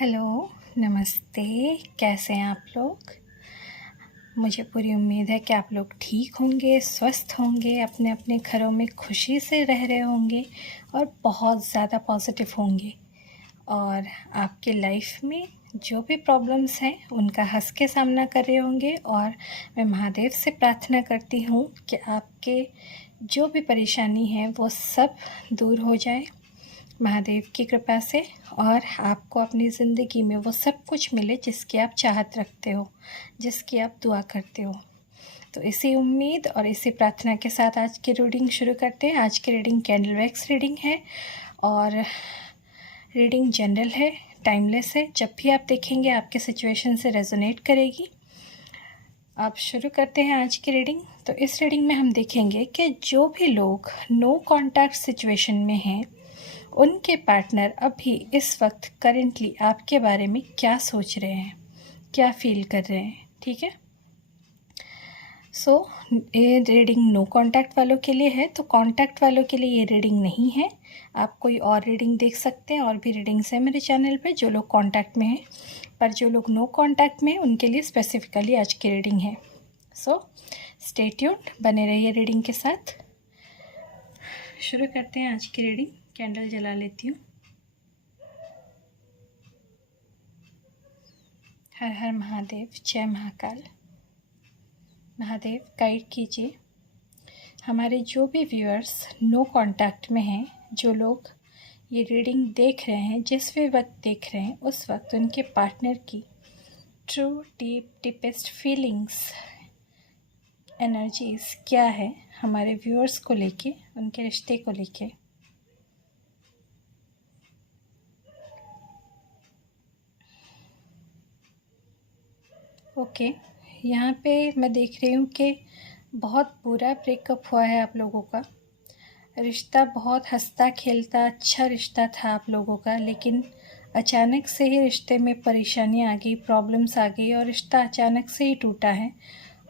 Hello, नमस्ते। कैसे हैं आप लोग? मुझे पूरी उम्मीद है कि आप लोग ठीक होंगे, स्वस्थ होंगे, अपने अपने घरों में खुशी से रह रहे होंगे और बहुत ज़्यादा पॉजिटिव होंगे। और आपके लाइफ में जो भी प्रॉब्लम्स हैं उनका हंस के सामना कर रहे होंगे। और मैं महादेव से प्रार्थना करती हूँ कि आपके जो भी परेशानी है वो सब दूर हो जाए महादेव की कृपा से, और आपको अपनी ज़िंदगी में वो सब कुछ मिले जिसकी आप चाहत रखते हो, जिसकी आप दुआ करते हो। तो इसी उम्मीद और इसी प्रार्थना के साथ आज की रीडिंग शुरू करते हैं। आज की रीडिंग कैंडल वैक्स रीडिंग है और रीडिंग जनरल है, टाइमलेस है। जब भी आप देखेंगे आपके सिचुएशन से रेजोनेट करेगी। आप शुरू करते हैं आज की रीडिंग। तो इस रीडिंग में हम देखेंगे कि जो भी लोग नो कॉन्टैक्ट सिचुएशन में हैं उनके पार्टनर अभी इस वक्त करेंटली आपके बारे में क्या सोच रहे हैं, क्या फील कर रहे हैं। ठीक है, सो ये रीडिंग नो कांटेक्ट वालों के लिए है। तो कांटेक्ट वालों के लिए ये रीडिंग नहीं है। आप कोई और रीडिंग देख सकते हैं, और भी रीडिंग्स है मेरे चैनल पे जो लोग कांटेक्ट में हैं, पर जो लोग नो कांटेक्ट में हैं उनके लिए स्पेसिफिकली आज की रीडिंग है। सो स्टे ट्यून्ड, बने रहिए रीडिंग के साथ। शुरू करते हैं आज की रीडिंग। कैंडल जला लेती हूँ। हर हर महादेव, जय महाकाल। महादेव गाइड कीजिए हमारे जो भी व्यूअर्स नो कांटेक्ट में हैं, जो लोग ये रीडिंग देख रहे हैं, जिस भी वक्त देख रहे हैं उस वक्त उनके पार्टनर की ट्रू डीपेस्ट फीलिंग्स, एनर्जीज क्या है हमारे व्यूअर्स को लेके, उनके रिश्ते को लेके। ओके, यहाँ पे मैं देख रही हूँ कि बहुत बुरा ब्रेकअप हुआ है आप लोगों का। रिश्ता बहुत हंसता खेलता अच्छा रिश्ता था आप लोगों का, लेकिन अचानक से ही रिश्ते में परेशानियाँ आ गई, प्रॉब्लम्स आ गई और रिश्ता अचानक से ही टूटा है।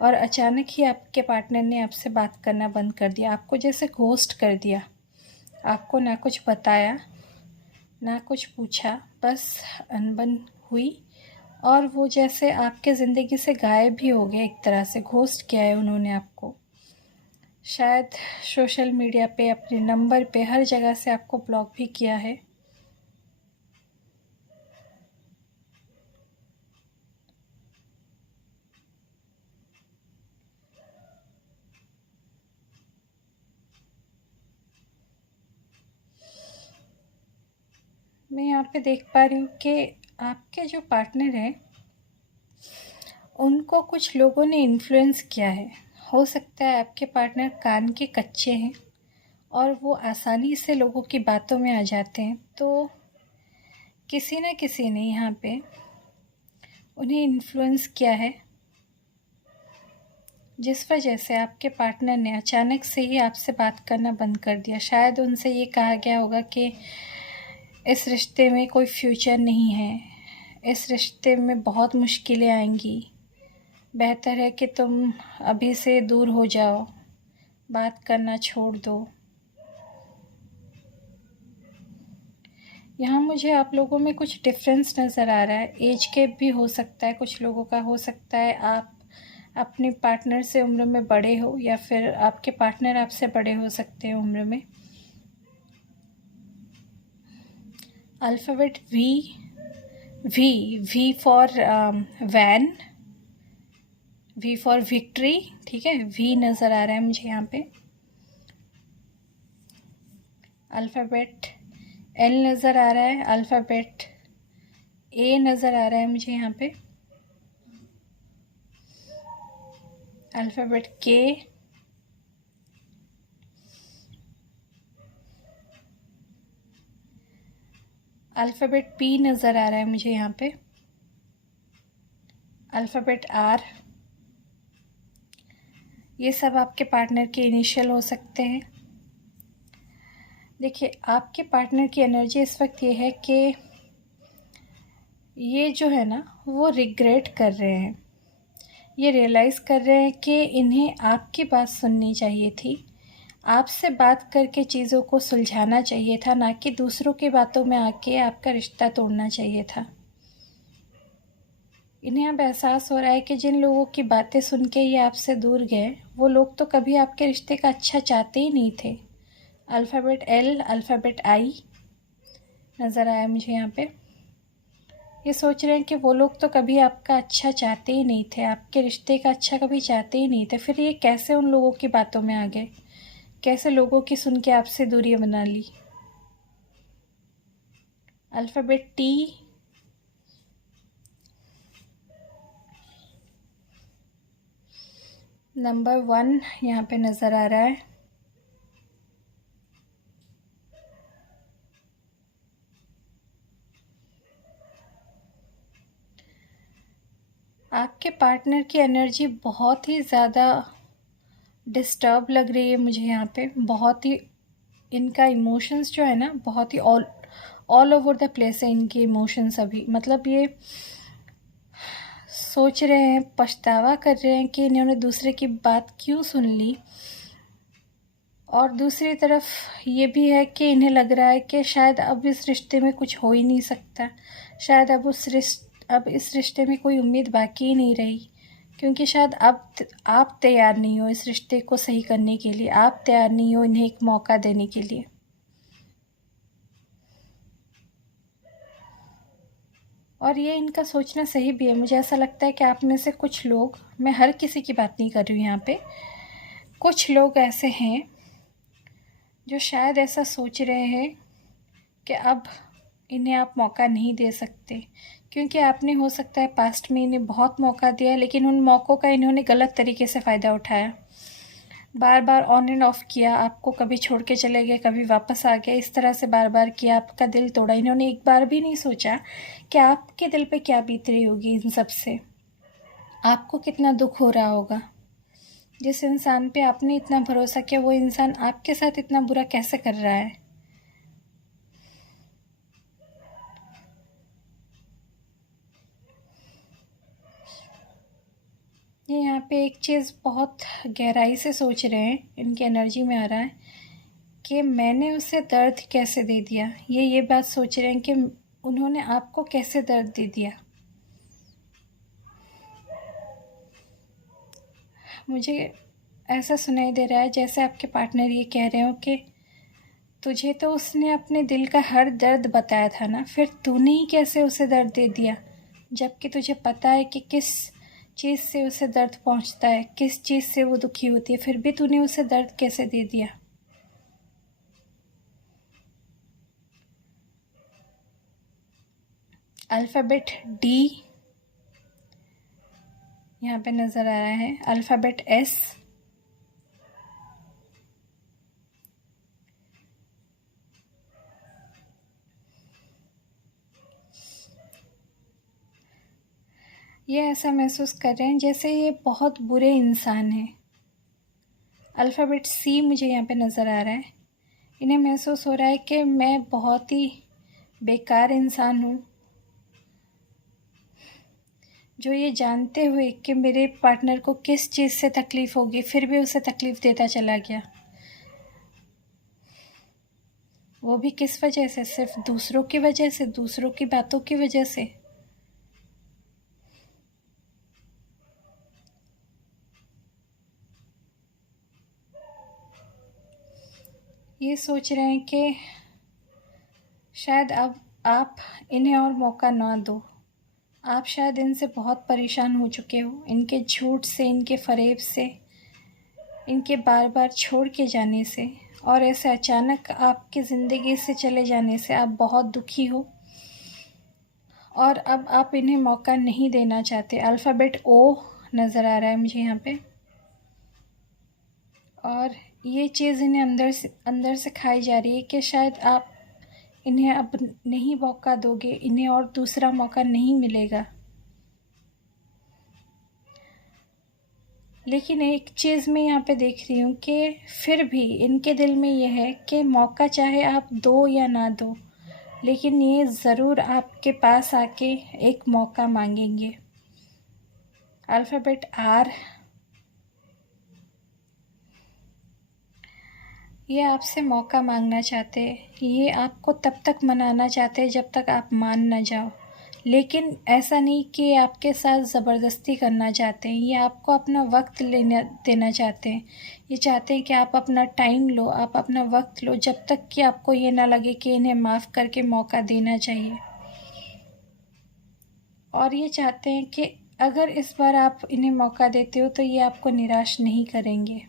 और अचानक ही आपके पार्टनर ने आपसे बात करना बंद कर दिया, आपको जैसे घोस्ट कर दिया। आपको ना कुछ बताया, ना कुछ पूछा, बस अनबन हुई और वो जैसे आपके ज़िंदगी से गायब भी हो गए, एक तरह से घोस्ट किया है उन्होंने आपको। शायद सोशल मीडिया पे, अपने नंबर पे, हर जगह से आपको ब्लॉक भी किया है। मैं यहाँ पे देख पा रही हूँ कि आपके जो पार्टनर हैं उनको कुछ लोगों ने इन्फ्लुएंस किया है। हो सकता है आपके पार्टनर कान के कच्चे हैं और वो आसानी से लोगों की बातों में आ जाते हैं। तो किसी न किसी ने यहाँ पे उन्हें इन्फ्लुएंस किया है, जिस वजह से आपके पार्टनर ने अचानक से ही आपसे बात करना बंद कर दिया। शायद उनसे ये कहा गया होगा कि इस रिश्ते में कोई फ्यूचर नहीं है, इस रिश्ते में बहुत मुश्किलें आएंगी, बेहतर है कि तुम अभी से दूर हो जाओ, बात करना छोड़ दो। यहाँ मुझे आप लोगों में कुछ डिफरेंस नज़र आ रहा है। एज गैप भी हो सकता है कुछ लोगों का, हो सकता है आप अपने पार्टनर से उम्र में बड़े हो या फिर आपके पार्टनर आपसे बड़े हो सकते हैं उम्र में। Alphabet V for van, V for victory. ठीक है, वी नज़र आ रहा है मुझे यहाँ पे। अल्फ़ाबेट एल नज़र आ रहा है, अल्फ़ाबेट ए नज़र आ रहा है मुझे यहाँ पे, अल्फ़ाबेट के, अल्फ़ाबेट पी नज़र आ रहा है मुझे यहाँ पे, अल्फ़ाबेट आर। ये सब आपके पार्टनर के इनिशियल हो सकते हैं। देखिए, आपके पार्टनर की एनर्जी इस वक्त ये है कि ये जो है ना वो रिग्रेट कर रहे हैं, ये रियलाइज़ कर रहे हैं कि इन्हें आपकी बात सुननी चाहिए थी, आपसे बात करके चीज़ों को सुलझाना चाहिए था, ना कि दूसरों की बातों में आके आपका रिश्ता तोड़ना चाहिए था। इन्हें अब एहसास हो रहा है कि जिन लोगों की बातें सुन के ये आपसे दूर गए, वो लोग तो कभी आपके रिश्ते का अच्छा चाहते ही नहीं थे। अल्फ़ाबेट एल, अल्फ़ाबेट आई नज़र आया मुझे यहाँ पे। ये सोच रहे हैं कि वो लोग तो कभी आपका अच्छा चाहते ही नहीं थे, आपके रिश्ते का अच्छा कभी चाहते ही नहीं थे, फिर ये कैसे उन लोगों की बातों में आ गए, कैसे लोगों की सुन के आपसे दूरी बना ली। अल्फ़ाबेट टी, नंबर 1 यहाँ पे नज़र आ रहा है। आपके पार्टनर की एनर्जी बहुत ही ज़्यादा डिस्टर्ब लग रही है मुझे यहाँ पे। बहुत ही इनका इमोशंस जो है ना, बहुत ही ऑल ओवर द प्लेस है इनके इमोशंस अभी। मतलब ये सोच रहे हैं, पछतावा कर रहे हैं कि इन्होंने दूसरे की बात क्यों सुन ली। और दूसरी तरफ ये भी है कि इन्हें लग रहा है कि शायद अब इस रिश्ते में कुछ हो ही नहीं सकता, शायद अब इस रिश्ते में कोई उम्मीद बाकी ही नहीं रही, क्योंकि शायद अब आप तैयार नहीं हो इस रिश्ते को सही करने के लिए, आप तैयार नहीं हो इन्हें एक मौका देने के लिए। और ये इनका सोचना सही भी है। मुझे ऐसा लगता है कि आप में से कुछ लोग, मैं हर किसी की बात नहीं कर रही हूँ यहाँ पे, कुछ लोग ऐसे हैं जो शायद ऐसा सोच रहे हैं कि अब इन्हें आप मौका नहीं दे सकते, क्योंकि आपने हो सकता है पास्ट में इन्हें बहुत मौका दिया, लेकिन उन मौक़ों का इन्होंने गलत तरीके से फ़ायदा उठाया, बार बार ऑन एंड ऑफ किया, आपको कभी छोड़ के चले गए, कभी वापस आ गए, इस तरह से बार बार किया, आपका दिल तोड़ा। इन्होंने एक बार भी नहीं सोचा कि आपके दिल पे क्या बीत रही होगी इन सब से, आपको कितना दुख हो रहा होगा। जिस इंसान पे आपने इतना भरोसा किया, वो इंसान आपके साथ इतना बुरा कैसे कर रहा है। ये यहाँ पे एक चीज़ बहुत गहराई से सोच रहे हैं, इनकी एनर्जी में आ रहा है कि मैंने उसे दर्द कैसे दे दिया। ये बात सोच रहे हैं कि उन्होंने आपको कैसे दर्द दे दिया। मुझे ऐसा सुनाई दे रहा है जैसे आपके पार्टनर ये कह रहे हो कि तुझे तो उसने अपने दिल का हर दर्द बताया था ना, फिर तूने ही कैसे उसे दर्द दे दिया, जबकि तुझे पता है कि किस चीज़ से उसे दर्द पहुंचता है, किस चीज़ से वो दुखी होती है, फिर भी तूने उसे दर्द कैसे दे दिया। अल्फ़ाबेट डी यहाँ पे नज़र आ रहा है, अल्फ़ाबेट एस, ये ऐसा महसूस कर रहे हैं जैसे ये बहुत बुरे इंसान हैं। अल्फ़ाबेट सी मुझे यहाँ पे नज़र आ रहा है। इन्हें महसूस हो रहा है कि मैं बहुत ही बेकार इंसान हूँ, जो ये जानते हुए कि मेरे पार्टनर को किस चीज़ से तकलीफ़ होगी, फिर भी उसे तकलीफ़ देता चला गया। वो भी किस वजह से, सिर्फ दूसरों की वजह से, दूसरों की बातों की वजह से। ये सोच रहे हैं कि शायद अब आप इन्हें और मौका ना दो। आप शायद इनसे बहुत परेशान हो चुके हो, इनके झूठ से, इनके फ़रेब से, इनके बार बार छोड़ के जाने से, और ऐसे अचानक आपकी ज़िंदगी से चले जाने से आप बहुत दुखी हो, और अब आप इन्हें मौका नहीं देना चाहते। अल्फ़ाबेट ओ नज़र आ रहा है मुझे यहाँ पे, और ये चीज़ इन्हें अंदर से खाई जा रही है कि शायद आप इन्हें अब नहीं मौका दोगे, इन्हें और दूसरा मौका नहीं मिलेगा। लेकिन एक चीज़ मैं यहाँ पे देख रही हूँ कि फिर भी इनके दिल में ये है कि मौका चाहे आप दो या ना दो, लेकिन ये ज़रूर आपके पास आके एक मौका मांगेंगे। अल्फ़ाबेट आर, ये आपसे मौका मांगना चाहते हैं, ये आपको तब तक मनाना चाहते हैं जब तक आप मान ना जाओ, लेकिन ऐसा नहीं कि आपके साथ ज़बरदस्ती करना चाहते हैं, ये आपको अपना वक्त लेना देना चाहते हैं। ये चाहते हैं कि आप अपना टाइम लो, आप अपना वक्त लो, जब तक कि आपको ये ना लगे कि इन्हें माफ़ करके मौका देना चाहिए। और ये चाहते हैं कि अगर इस बार आप इन्हें मौका देते हो तो ये आपको निराश नहीं करेंगे।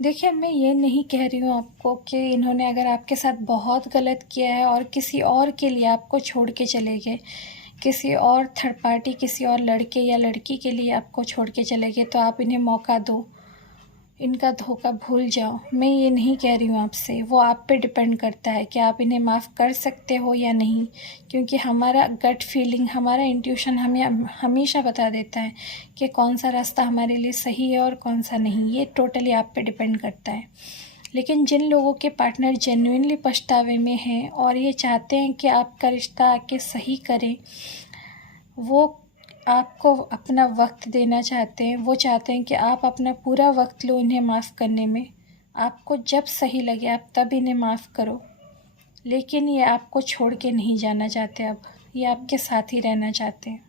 देखिए, मैं ये नहीं कह रही हूँ आपको कि इन्होंने अगर आपके साथ बहुत गलत किया है और किसी और के लिए आपको छोड़ के चले गए, किसी और थर्ड पार्टी, किसी और लड़के या लड़की के लिए आपको छोड़ के चले गए, तो आप इन्हें मौका दो, इनका धोखा भूल जाओ। मैं ये नहीं कह रही हूँ आपसे, वो आप पे डिपेंड करता है कि आप इन्हें माफ़ कर सकते हो या नहीं, क्योंकि हमारा गट फीलिंग, हमारा इंट्यूशन हमें हमेशा बता देता है कि कौन सा रास्ता हमारे लिए सही है और कौन सा नहीं। ये टोटली आप पे डिपेंड करता है। लेकिन जिन लोगों के पार्टनर जेन्युइनली पछतावे में हैं और ये चाहते हैं कि आपका रिश्ता आके सही करें, वो आपको अपना वक्त देना चाहते हैं, वो चाहते हैं कि आप अपना पूरा वक्त लो इन्हें माफ़ करने में। आपको जब सही लगे आप तब इन्हें माफ़ करो, लेकिन ये आपको छोड़ के नहीं जाना चाहते, अब ये आपके साथ ही रहना चाहते हैं।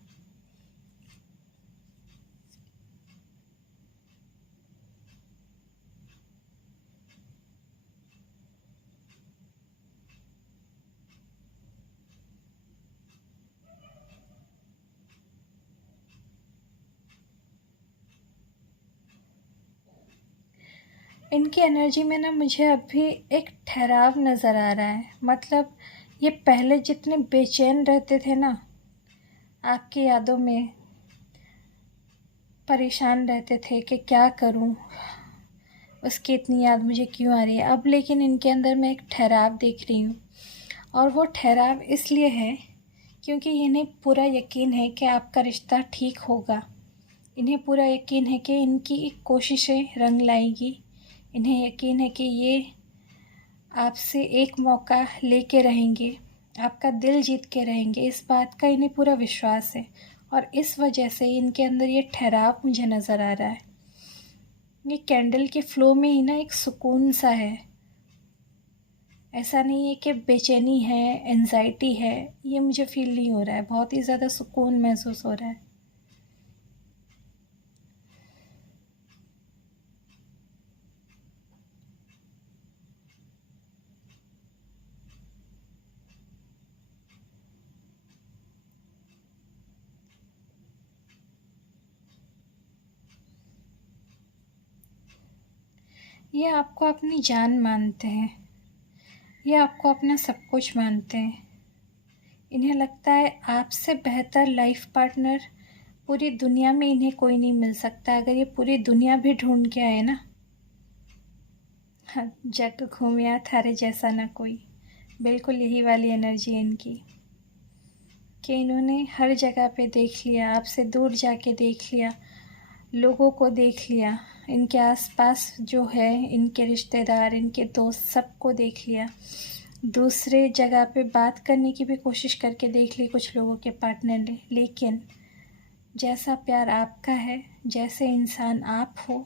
इनकी एनर्जी में ना मुझे अभी एक ठहराव नज़र आ रहा है। मतलब ये पहले जितने बेचैन रहते थे ना, आपकी यादों में परेशान रहते थे कि क्या करूं, उसकी इतनी याद मुझे क्यों आ रही है, अब लेकिन इनके अंदर मैं एक ठहराव देख रही हूँ। और वो ठहराव इसलिए है क्योंकि इन्हें पूरा यकीन है कि आपका रिश्ता ठीक होगा। इन्हें पूरा यकीन है कि इनकी कोशिशें रंग लाएंगी। इन्हें यकीन है कि ये आपसे एक मौका लेके रहेंगे, आपका दिल जीत के रहेंगे, इस बात का इन्हें पूरा विश्वास है। और इस वजह से इनके अंदर ये ठहराव मुझे नज़र आ रहा है। ये कैंडल के फ्लो में ही ना एक सुकून सा है। ऐसा नहीं है कि बेचैनी है, एंजाइटी है, ये मुझे फील नहीं हो रहा है। बहुत ही ज़्यादा सुकून महसूस हो रहा है। ये आपको अपनी जान मानते हैं, ये आपको अपना सब कुछ मानते हैं। इन्हें लगता है आपसे बेहतर लाइफ पार्टनर पूरी दुनिया में इन्हें कोई नहीं मिल सकता। अगर ये पूरी दुनिया भी ढूंढ के आए ना, हाँ, जग घूमिया थारे जैसा ना कोई, बिल्कुल यही वाली एनर्जी है इनकी कि इन्होंने हर जगह पे देख लिया, आपसे दूर जाके देख लिया, लोगों को देख लिया, इनके आसपास जो है, इनके रिश्तेदार, इनके दोस्त, सबको देख लिया। दूसरे जगह पे बात करने की भी कोशिश करके देख ली कुछ लोगों के पार्टनर ने, लेकिन जैसा प्यार आपका है, जैसे इंसान आप हो,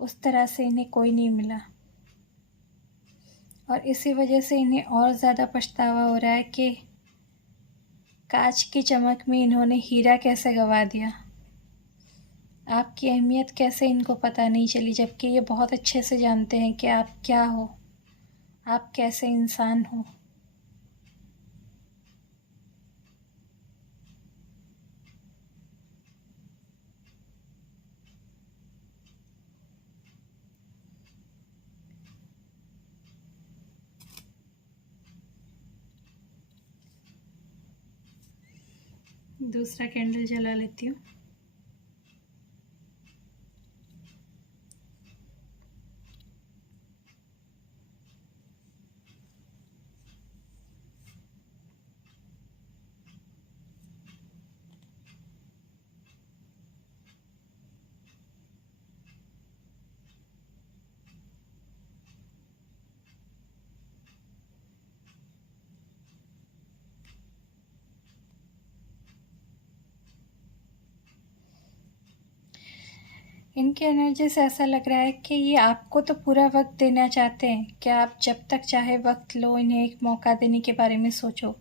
उस तरह से इन्हें कोई नहीं मिला। और इसी वजह से इन्हें और ज़्यादा पछतावा हो रहा है कि कांच की चमक में इन्होंने हीरा कैसे गंवा दिया। आपकी अहमियत कैसे इनको पता नहीं चली, जबकि ये बहुत अच्छे से जानते हैं कि आप क्या हो, आप कैसे इंसान हो। दूसरा कैंडल जला लेती हूँ। इनके एनर्जी से ऐसा लग रहा है कि ये आपको तो पूरा वक्त देना चाहते हैं कि आप जब तक चाहे वक्त लो, इन्हें एक मौका देने के बारे में सोचो,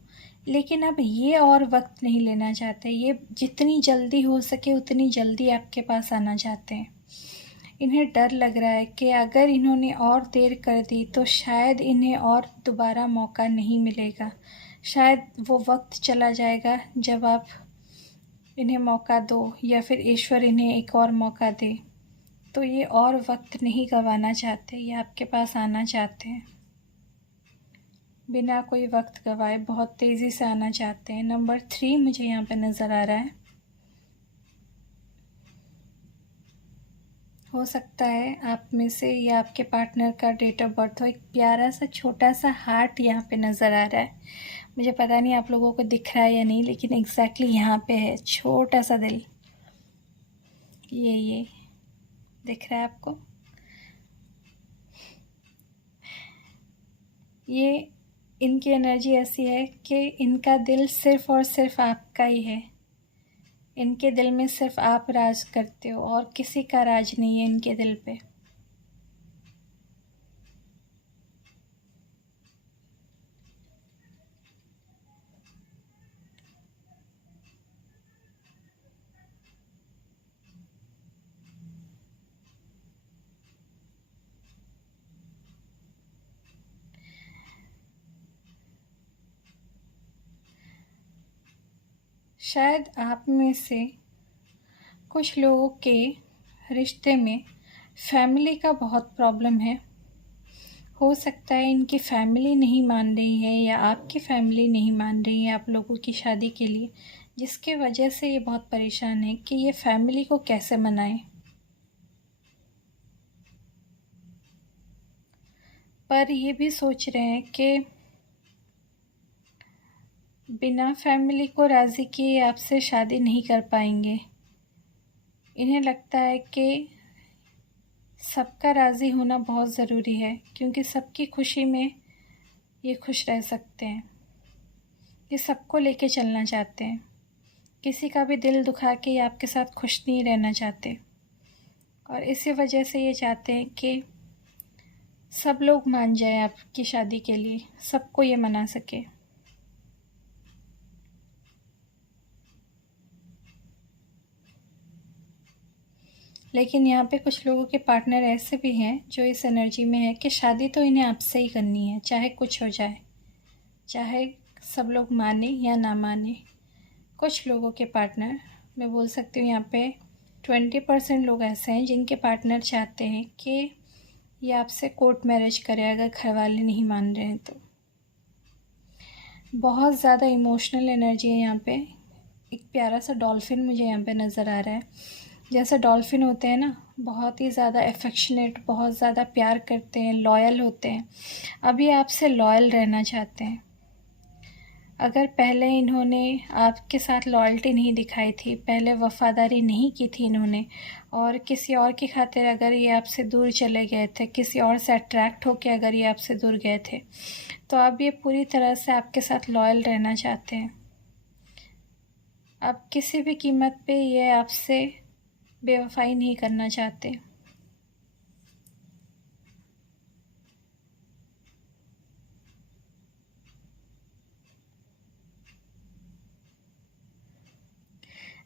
लेकिन अब ये और वक्त नहीं लेना चाहते। ये जितनी जल्दी हो सके उतनी जल्दी आपके पास आना चाहते हैं। इन्हें डर लग रहा है कि अगर इन्होंने और देर कर दी तो शायद इन्हें और दोबारा मौका नहीं मिलेगा। शायद वो वक्त चला जाएगा जब आप इन्हें मौका दो या फिर ईश्वर इन्हें एक और मौका दे। तो ये और वक्त नहीं गंवाना चाहते, ये आपके पास आना चाहते हैं। बिना कोई वक्त गंवाए बहुत तेज़ी से आना चाहते हैं। नंबर 3 मुझे यहाँ पे नज़र आ रहा है। हो सकता है आप में से या आपके पार्टनर का डेट ऑफ बर्थ हो। एक प्यारा सा छोटा सा हार्ट यहाँ पे नज़र आ रहा है। मुझे पता नहीं आप लोगों को दिख रहा है या नहीं, लेकिन एग्जैक्टली यहाँ पे है छोटा सा दिल। ये दिख रहा है आपको? ये इनकी एनर्जी ऐसी है कि इनका दिल सिर्फ़ और सिर्फ आपका ही है। इनके दिल में सिर्फ आप राज करते हो और किसी का राज नहीं है इनके दिल पे। शायद आप में से कुछ लोगों के रिश्ते में फैमिली का बहुत प्रॉब्लम है। हो सकता है इनकी फैमिली नहीं मान रही है या आपकी फैमिली नहीं मान रही है आप लोगों की शादी के लिए, जिसके वजह से ये बहुत परेशान है कि ये फैमिली को कैसे मनाएं। पर ये भी सोच रहे हैं कि बिना फैमिली को राज़ी किए आपसे शादी नहीं कर पाएंगे। इन्हें लगता है कि सबका राज़ी होना बहुत ज़रूरी है, क्योंकि सबकी खुशी में ये खुश रह सकते हैं। ये सबको लेके चलना चाहते हैं। किसी का भी दिल दुखा के ये आपके साथ खुश नहीं रहना चाहते, और इसी वजह से ये चाहते हैं कि सब लोग मान जाएं आपकी शादी के लिए, सबको ये मना सके। लेकिन यहाँ पे कुछ लोगों के पार्टनर ऐसे भी हैं जो इस एनर्जी में है कि शादी तो इन्हें आपसे ही करनी है, चाहे कुछ हो जाए, चाहे सब लोग माने या ना माने। कुछ लोगों के पार्टनर, मैं बोल सकती हूँ यहाँ पे 20% लोग ऐसे हैं जिनके पार्टनर चाहते हैं कि ये आपसे कोर्ट मैरिज करे अगर घर वाले नहीं मान रहे हैं तो। बहुत ज़्यादा इमोशनल एनर्जी है यहाँ पे। एक प्यारा सा डॉल्फिन मुझे यहाँ पे नज़र आ रहा है। जैसे डॉल्फिन होते हैं ना, बहुत ही ज़्यादा एफेक्शनेट, बहुत ज़्यादा प्यार करते हैं, लॉयल होते हैं। अभी आपसे लॉयल रहना चाहते हैं। अगर पहले इन्होंने आपके साथ लॉयल्टी नहीं दिखाई थी, पहले वफ़ादारी नहीं की थी इन्होंने, और किसी और की खातिर अगर ये आपसे दूर चले गए थे, किसी और से अट्रैक्ट होकर अगर ये आपसे दूर गए थे, तो अब ये पूरी तरह से आपके साथ लॉयल रहना चाहते हैं। अब किसी भी कीमत पे ये आपसे बेवफाई नहीं करना चाहते।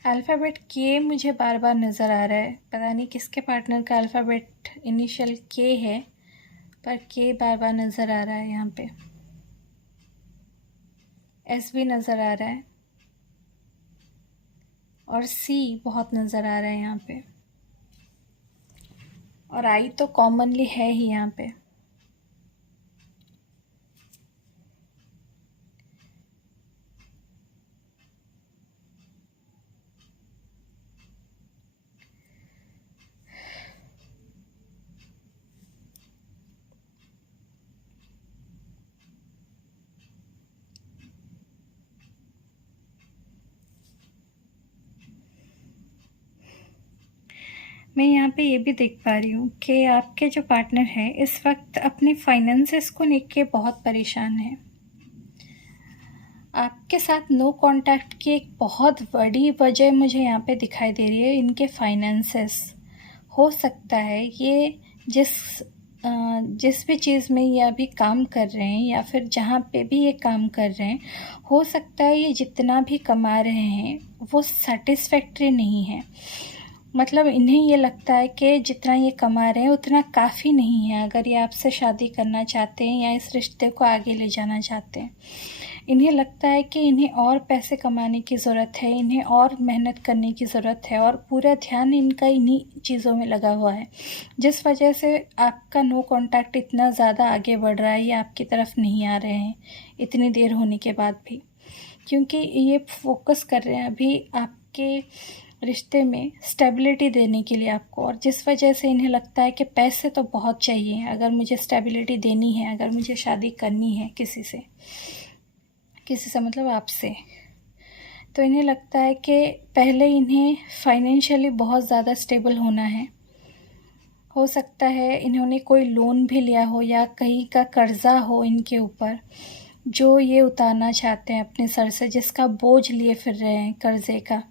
अल्फ़ाबेट के मुझे बार बार नज़र आ रहा है। पता नहीं किसके पार्टनर का अल्फ़ाबेट इनिशियल के है, पर के बार बार नज़र आ रहा है यहाँ पे। एस भी नज़र आ रहा है और सी बहुत नज़र आ रहा है यहाँ पे, और आई तो कॉमनली है ही यहाँ पे। मैं यहाँ पे ये भी देख पा रही हूँ कि आपके जो पार्टनर है इस वक्त अपने फाइनेंसेस को लेके बहुत परेशान है। आपके साथ नो कांटेक्ट की एक बहुत बड़ी वजह मुझे यहाँ पे दिखाई दे रही है, इनके फाइनेंसेस। हो सकता है ये जिस भी चीज़ में ये अभी काम कर रहे हैं या फिर जहाँ पे भी ये काम कर रहे हैं, हो सकता है ये जितना भी कमा रहे हैं वो सेटिस्फैक्ट्री नहीं है। मतलब इन्हें ये लगता है कि जितना ये कमा रहे हैं उतना काफ़ी नहीं है अगर ये आपसे शादी करना चाहते हैं या इस रिश्ते को आगे ले जाना चाहते हैं। इन्हें लगता है कि इन्हें और पैसे कमाने की ज़रूरत है, इन्हें और मेहनत करने की ज़रूरत है और पूरा ध्यान इनका इन्हीं चीज़ों में लगा हुआ है, जिस वजह से आपका नो कांटेक्ट इतना ज़्यादा आगे बढ़ रहा है, ये आपकी तरफ नहीं आ रहे हैं इतनी देर होने के बाद भी, क्योंकि ये फोकस कर रहे हैं अभी आपके रिश्ते में स्टेबिलिटी देने के लिए आपको, और जिस वजह से इन्हें लगता है कि पैसे तो बहुत चाहिए अगर मुझे स्टेबिलिटी देनी है, अगर मुझे शादी करनी है किसी से मतलब आपसे। तो इन्हें लगता है कि पहले इन्हें फाइनेंशियली बहुत ज़्यादा स्टेबल होना है। हो सकता है इन्होंने कोई लोन भी लिया हो या कहीं का कर्ज़ा हो इनके ऊपर जो ये उतारना चाहते हैं अपने सर से, जिसका बोझ लिए फिर रहे हैं कर्ज़े का।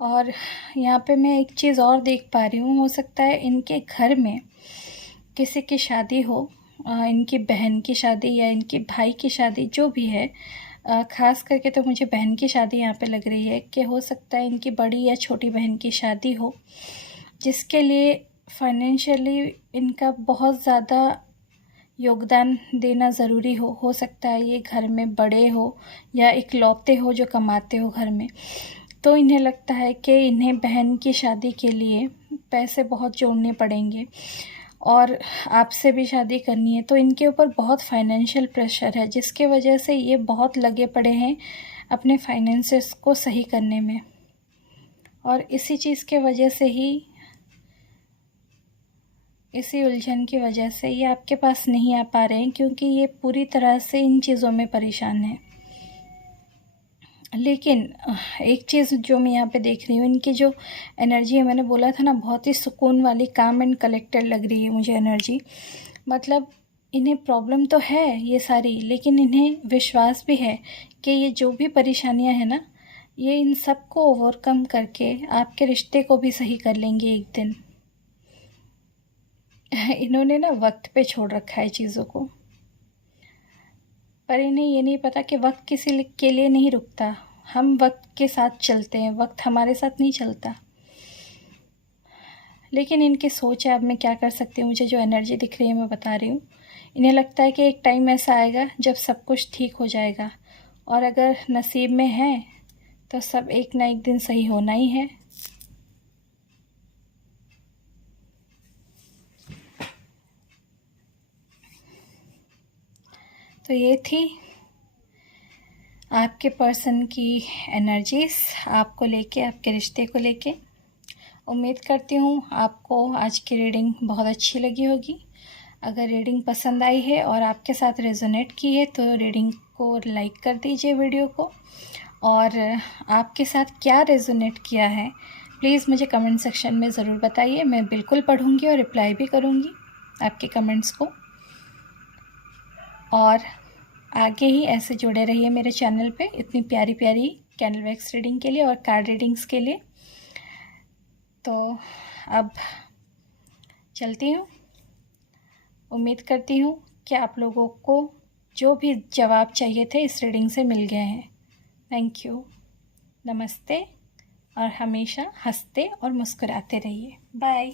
और यहाँ पे मैं एक चीज़ और देख पा रही हूँ, हो सकता है इनके घर में किसी की शादी हो, इनकी बहन की शादी या इनके भाई की शादी, जो भी है। ख़ास करके तो मुझे बहन की शादी यहाँ पे लग रही है कि हो सकता है इनकी बड़ी या छोटी बहन की शादी हो, जिसके लिए फाइनेंशियली इनका बहुत ज़्यादा योगदान देना ज़रूरी हो सकता है ये घर में बड़े हो या इकलौते हो जो कमाते हो घर में। तो इन्हें लगता है कि इन्हें बहन की शादी के लिए पैसे बहुत जोड़ने पड़ेंगे और आपसे भी शादी करनी है, तो इनके ऊपर बहुत फाइनेंशियल प्रेशर है, जिसके वजह से ये बहुत लगे पड़े हैं अपने फाइनेंसेस को सही करने में। और इसी चीज़ के वजह से ही, इसी उलझन की वजह से ये आपके पास नहीं आ पा रहे हैं, क्योंकि ये पूरी तरह से इन चीज़ों में परेशान है। लेकिन एक चीज़ जो मैं यहाँ पे देख रही हूँ, इनकी जो एनर्जी है, मैंने बोला था ना बहुत ही सुकून वाली, काम एंड कलेक्टेड लग रही है मुझे एनर्जी। मतलब इन्हें प्रॉब्लम तो है ये सारी, लेकिन इन्हें विश्वास भी है कि ये जो भी परेशानियाँ हैं ना, ये इन सब को ओवरकम करके आपके रिश्ते को भी सही कर लेंगे एक दिन। इन्होंने ना वक्त पे छोड़ रखा है चीज़ों को, पर इन्हें ये नहीं पता कि वक्त किसी के लिए नहीं रुकता, हम वक्त के साथ चलते हैं, वक्त हमारे साथ नहीं चलता। लेकिन इनकी सोच है, अब मैं क्या कर सकती हूँ, मुझे जो एनर्जी दिख रही है मैं बता रही हूँ। इन्हें लगता है कि एक टाइम ऐसा आएगा जब सब कुछ ठीक हो जाएगा, और अगर नसीब में है तो सब एक ना एक दिन सही होना ही है। तो ये थी आपके पर्सन की एनर्जीज़ आपको लेके, आपके रिश्ते को लेके। उम्मीद करती हूँ आपको आज की रीडिंग बहुत अच्छी लगी होगी। अगर रीडिंग पसंद आई है और आपके साथ रेजोनेट की है तो रीडिंग को लाइक कर दीजिए वीडियो को, और आपके साथ क्या रेजोनेट किया है प्लीज़ मुझे कमेंट सेक्शन में ज़रूर बताइए। मैं बिल्कुल पढ़ूँगी और रिप्लाई भी करूँगी आपके कमेंट्स को। और आगे ही ऐसे जुड़े रहिए मेरे चैनल पे इतनी प्यारी प्यारी कैंडल वैक्स रीडिंग के लिए और कार्ड रीडिंग्स के लिए। तो अब चलती हूँ। उम्मीद करती हूँ कि आप लोगों को जो भी जवाब चाहिए थे इस रीडिंग से मिल गए हैं। थैंक यू, नमस्ते, और हमेशा हंसते और मुस्कुराते रहिए। बाय।